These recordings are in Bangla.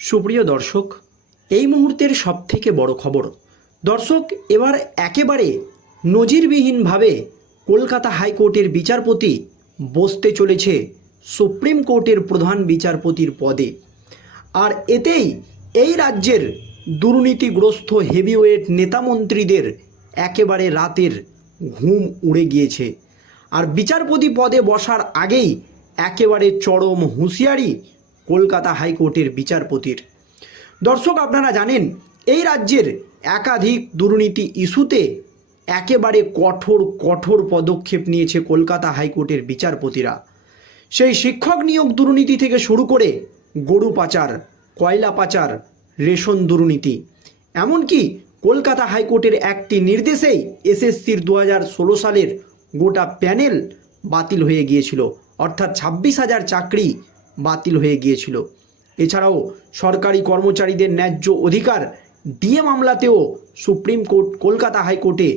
সুপ্রিয় দর্শক, এই মুহূর্তের সবথেকে বড় খবর, দর্শক এবার একেবারে নজিরবিহীনভাবে কলকাতা হাইকোর্টের বিচারপতি বসতে চলেছে সুপ্রিম কোর্টের প্রধান বিচারপতির পদে। আর এতেই এই রাজ্যের দুর্নীতিগ্রস্ত হেভিওয়েট নেতামন্ত্রীদের একেবারে রাতের ঘুম উড়ে গিয়েছে। আর বিচারপতি পদে বসার আগেই একেবারে চরম হুঁশিয়ারি কলকাতা হাইকোর্টের বিচারপতির। দর্শক, আপনারা জানেন, এই রাজ্যের একাধিক দুর্নীতি ইস্যুতে একেবারে কঠোর কঠোর পদক্ষেপ নিয়েছে কলকাতা হাইকোর্টের বিচারপতিরা। সেই শিক্ষক নিয়োগ দুর্নীতি থেকে শুরু করে গরু পাচার, কয়লা পাচার, রেশন দুর্নীতি। এমনকি কলকাতা হাইকোর্টের একটি নির্দেশেই এসএসসির দু হাজার ষোলো সালের গোটা প্যানেল বাতিল হয়ে গিয়েছিল। অর্থাৎ ছাব্বিশ হাজার চাকরি বাতিল হয়ে গিয়েছিল। এছাড়াও সরকারি কর্মচারীদের ন্যায্য অধিকার ডিএ মামলাতেও সুপ্রিম কোর্ট কলকাতা হাইকোর্টে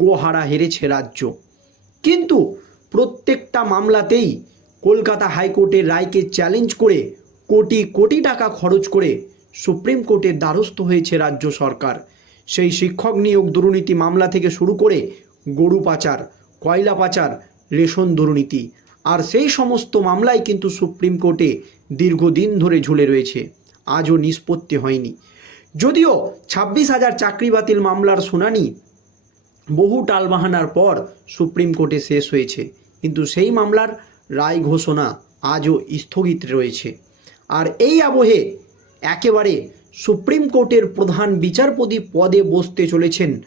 গোহারা হেরেছে রাজ্য। কিন্তু প্রত্যেকটা মামলাতেই কলকাতা হাইকোর্টের রায়কে চ্যালেঞ্জ করে কোটি কোটি টাকা খরচ করে সুপ্রিম কোর্টের দ্বারস্থ হয়েছে রাজ্য সরকার। সেই শিক্ষক নিয়োগ দুর্নীতি মামলা থেকে শুরু করে গরু পাচার, কয়লা পাচার, রেশন দুর্নীতি আর সেই সমস্ত মামলাই কিন্তু সুপ্রিম কোর্টে দীর্ঘদিন ধরে ঝুলে রয়েছে। আজও নিষ্পত্তি হয়নি। যদিও ছাব্বিশ হাজার চাকরি বাতিল মামলার শুনানি বহু টালবাহানার পর সুপ্রিম কোর্টে শেষ হয়েছে। কিন্তু সেই মামলার রায় ঘোষণা আজও স্থগিত রয়েছে। আর এই আবহে একেবারে সুপ্রিম কোর্টের প্রধান বিচারপতি পদে বসতে চলেছেন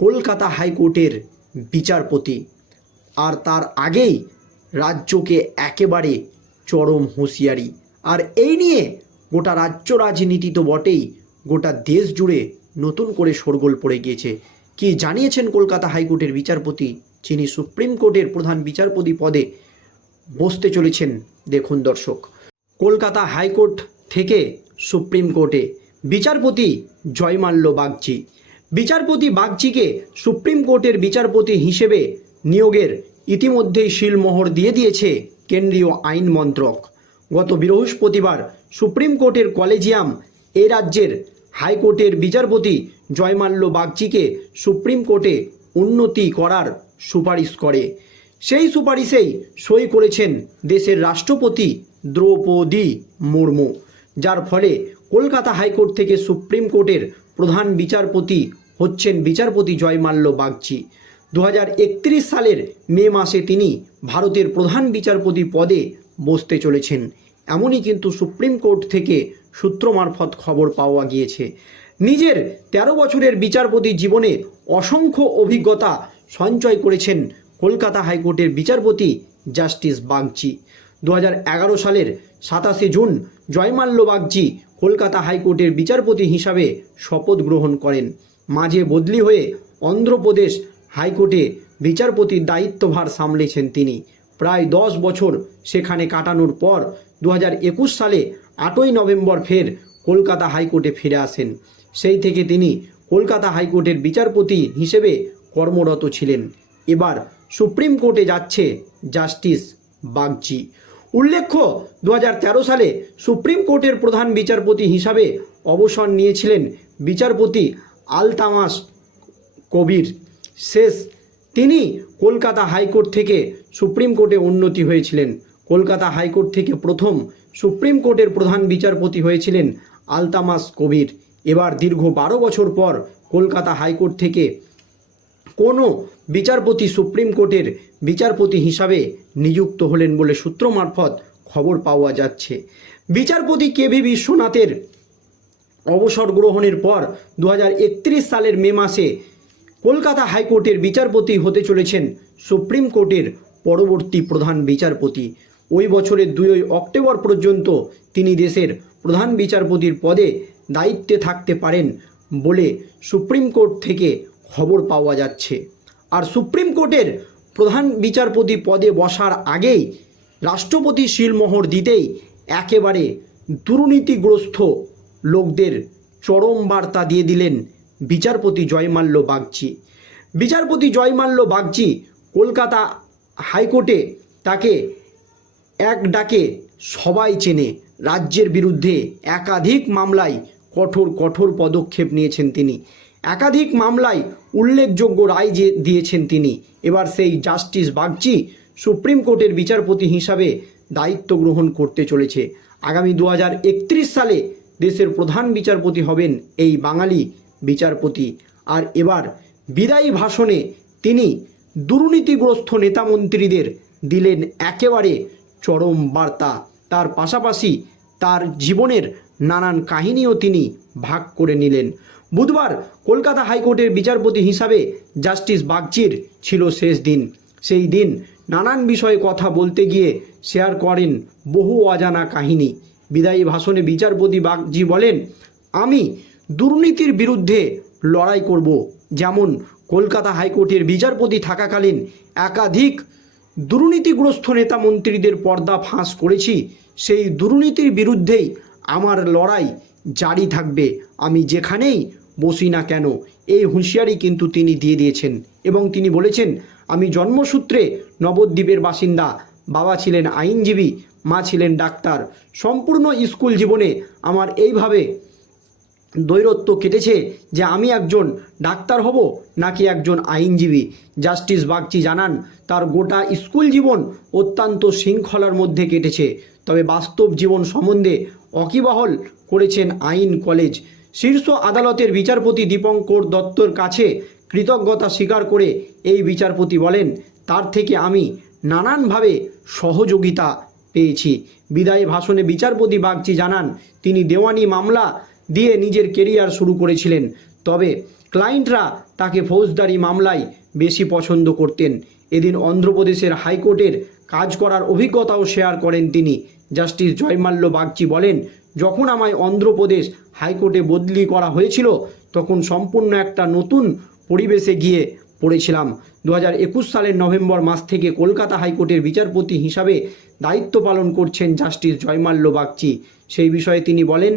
কলকাতা হাইকোর্টের বিচারপতি। আর তার আগেই রাজ্যকে একেবারে চরম হুঁশিয়ারি। আর এই নিয়ে গোটা রাজ্য রাজনীতি তো বটেই, গোটা দেশ জুড়ে নতুন করে শোরগোল পড়ে গিয়েছে। কি জানিয়েছেন কলকাতা হাইকোর্টের বিচারপতি, যিনি সুপ্রিম কোর্টের প্রধান বিচারপতি পদে বসতে চলেছেন, দেখুন দর্শক। কলকাতা হাইকোর্ট থেকে সুপ্রিম কোর্টে বিচারপতি জয়মাল্য বাগচি। বিচারপতি বাগচিকে সুপ্রিম কোর্টের বিচারপতি হিসেবে নিয়োগের ইতিমধ্যেই শিলমোহর দিয়ে দিয়েছে কেন্দ্রীয় আইন মন্ত্রক। গত বৃহস্পতিবার সুপ্রিম কোর্টের কলেজিয়াম এ রাজ্যের হাইকোর্টের বিচারপতি জয়মাল্য বাগচিকে সুপ্রিম কোর্টে উন্নতি করার সুপারিশ করে। সেই সুপারিশেই সই করেছেন দেশের রাষ্ট্রপতি দ্রৌপদী মুর্মু, যার ফলে কলকাতা হাইকোর্ট থেকে সুপ্রিম কোর্টের প্রধান বিচারপতি হচ্ছেন বিচারপতি জয়মাল্য বাগচি। দু হাজার একত্রিশ সালের মে মাসে তিনি ভারতের প্রধান বিচারপতি পদে বসতে চলেছেন। এমনই কিন্তু সুপ্রিম কোর্ট থেকে সূত্র মারফত খবর পাওয়া গিয়েছে। নিজের ১৩ বছরের বিচারপতি জীবনে অসংখ্য অভিজ্ঞতা সঞ্চয় করেছেন কলকাতা হাইকোর্টের বিচারপতি জাস্টিস বাগচি। দু হাজার এগারো সালের সাতাশে জুন জয়মাল্য বাগচি কলকাতা হাইকোর্টের বিচারপতি হিসাবে শপথ গ্রহণ করেন। মাঝে বদলি হয়ে অন্ধ্রপ্রদেশ হাইকোর্টে বিচারপতির দায়িত্বভার সামলেছেন তিনি। প্রায় দশ বছর সেখানে কাটানোর পর দু হাজার একুশ সালে আটই নভেম্বর ফের কলকাতা হাইকোর্টে ফিরে আসেন। সেই থেকে তিনি কলকাতা হাইকোর্টের বিচারপতি হিসেবে কর্মরত ছিলেন। এবার সুপ্রিম কোর্টে যাচ্ছে জাস্টিস বাগচি। উল্লেখ্য দু হাজার তেরো সালে সুপ্রিম কোর্টের প্রধান বিচারপতি হিসাবে অবসর নিয়েছিলেন বিচারপতি আলতামাস কবির। শেষ। তিনি কলকাতা হাইকোর্ট থেকে সুপ্রিম কোর্টে উন্নতি হয়েছিলেন। কলকাতা হাইকোর্ট থেকে প্রথম সুপ্রিম কোর্টের প্রধান বিচারপতি হয়েছিলেন আলতামাস কবির। এবার দীর্ঘ বারো বছর পর কলকাতা হাইকোর্ট থেকে কোনো বিচারপতি সুপ্রিম কোর্টের বিচারপতি হিসাবে নিযুক্ত হলেন বলে সূত্র মারফত খবর পাওয়া যাচ্ছে। বিচারপতি কেভি বিশ্বনাথের অবসর গ্রহণের পর দু হাজার একত্রিশ সালের মে মাসে কলকাতা হাইকোর্টের বিচারপতি হতে চলেছেন সুপ্রিম কোর্টের পরবর্তী প্রধান বিচারপতি। ওই বছরের দুই অক্টোবর পর্যন্ত তিনি দেশের প্রধান বিচারপতির পদে দায়িত্বে থাকতে পারেন বলে সুপ্রিম কোর্ট থেকে খবর পাওয়া যাচ্ছে। আর সুপ্রিম কোর্টের প্রধান বিচারপতি পদে বসার আগেই রাষ্ট্রপতি শিলমোহর দিতেই একেবারে দুর্নীতিগ্রস্ত লোকদের চরম বার্তা দিয়ে দিলেন বিচারপতি জয়মাল্য বাগচি। বিচারপতি জয়মাল্য বাগচি কলকাতা হাইকোর্টে তাকে এক ডাকে সবাই চেনে। রাজ্যের বিরুদ্ধে একাধিক মামলায় কঠোর কঠোর পদক্ষেপ নিয়েছেন তিনি। একাধিক মামলায় উল্লেখযোগ্য রায় যে দিয়েছেন তিনি। এবার সেই জাস্টিস বাগচি সুপ্রিম কোর্টের বিচারপতি হিসাবে দায়িত্ব গ্রহণ করতে চলেছে। আগামী দু হাজার একত্রিশ সালে দেশের প্রধান বিচারপতি হবেন এই বাঙালি বিচারপতি। আর এবার বিদায়ী ভাষণে তিনি দুর্নীতিগ্রস্ত নেতামন্ত্রীদের দিলেন একেবারে চরম বার্তা। তার পাশাপাশি তার জীবনের নানান কাহিনীও তিনি ভাগ করে নিলেন। বুধবার কলকাতা হাইকোর্টের বিচারপতি হিসাবে জাস্টিস বাগচির ছিল শেষ দিন। সেই দিন নানান বিষয়ে কথা বলতে গিয়ে শেয়ার করেন বহু অজানা কাহিনী। বিদায়ী ভাষণে বিচারপতি বাগজি বলেন, আমি দুর্নীতির বিরুদ্ধে লড়াই করব। যেমন কলকাতা হাইকোর্টের বিচারপতি থাকাকালীন একাধিক দুর্নীতিগ্রস্ত নেতা মন্ত্রীদের পর্দা ফাঁস করেছি, সেই দুর্নীতির বিরুদ্ধেই আমার লড়াই জারি থাকবে। আমি যেখানেই বসি না কেন, এই হুঁশিয়ারি কিন্তু তিনি দিয়ে দিয়েছেন এবং তিনি বলেছেন, আমি জন্মসূত্রে নবদ্বীপের বাসিন্দা, বাবা ছিলেন আইনজীবী, মা ছিলেন ডাক্তার। সম্পূর্ণ স্কুল জীবনে আমার এইভাবে দৈরত্ব কেটেছে যে আমি একজন ডাক্তার হব নাকি একজন আইনজীবী। জাস্টিস বাগচি জানান, তার গোটা স্কুল জীবন অত্যন্ত শৃঙ্খলার মধ্যে কেটেছে। তবে বাস্তব জীবন সম্বন্ধে অকিবহল করেছেন আইন কলেজ। শীর্ষ আদালতের বিচারপতি দীপঙ্কর দত্তর কাছে কৃতজ্ঞতা স্বীকার করে এই বিচারপতি বলেন, তার থেকে আমি নানানভাবে সহযোগিতা পেয়েছি। বিদায় ভাষণে বিচারপতি বাগচি জানান, তিনি দেওয়ানি মামলা দিয়ে নিজের কেরিয়ার শুরু করেছিলেন। তবে ক্লায়েন্টরা তাকে ফৌজদারি মামলায় বেশি পছন্দ করতেন। এদিন অন্ধ্রপ্রদেশের হাইকোর্টের কাজ করার অভিজ্ঞতাও শেয়ার করেন তিনি। জাস্টিস জয়মাল্য বাগচি বলেন, যখন আমায় অন্ধ্রপ্রদেশ হাইকোর্টে বদলি করা হয়েছিল, তখন সম্পূর্ণ একটা নতুন পরিবেশে গিয়ে পড়েছিলাম। দু হাজার একুশ সালের নভেম্বর মাস থেকে কলকাতা হাইকোর্টের বিচারপতি হিসাবে দায়িত্ব পালন করছেন জাস্টিস জয়মাল্য বাগচি। সেই বিষয়ে তিনি বলেন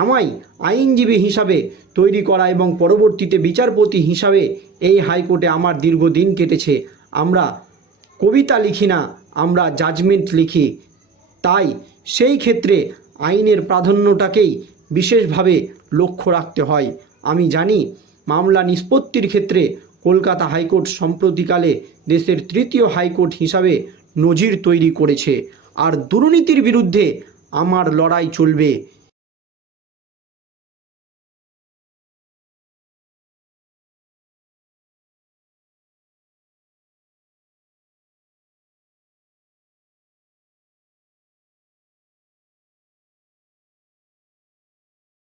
আমায় আইনজীবী হিসাবে তৈরি করা এবং পরবর্তীতে বিচারপতি হিসাবে এই হাইকোর্টে আমার দীর্ঘদিন কেটেছে। আমরা কবিতা লিখি না, আমরা জাজমেন্ট লিখি। তাই সেই ক্ষেত্রে আইনের প্রাধান্যটাকেই বিশেষভাবে লক্ষ্য রাখতে হয়। আমি জানি মামলা নিষ্পত্তির ক্ষেত্রে কলকাতা হাইকোর্ট সম্প্রতিকালে দেশের তৃতীয় হাইকোর্ট হিসাবে নজির তৈরি করেছে। আর দুর্নীতির বিরুদ্ধে আমার লড়াই চলবে।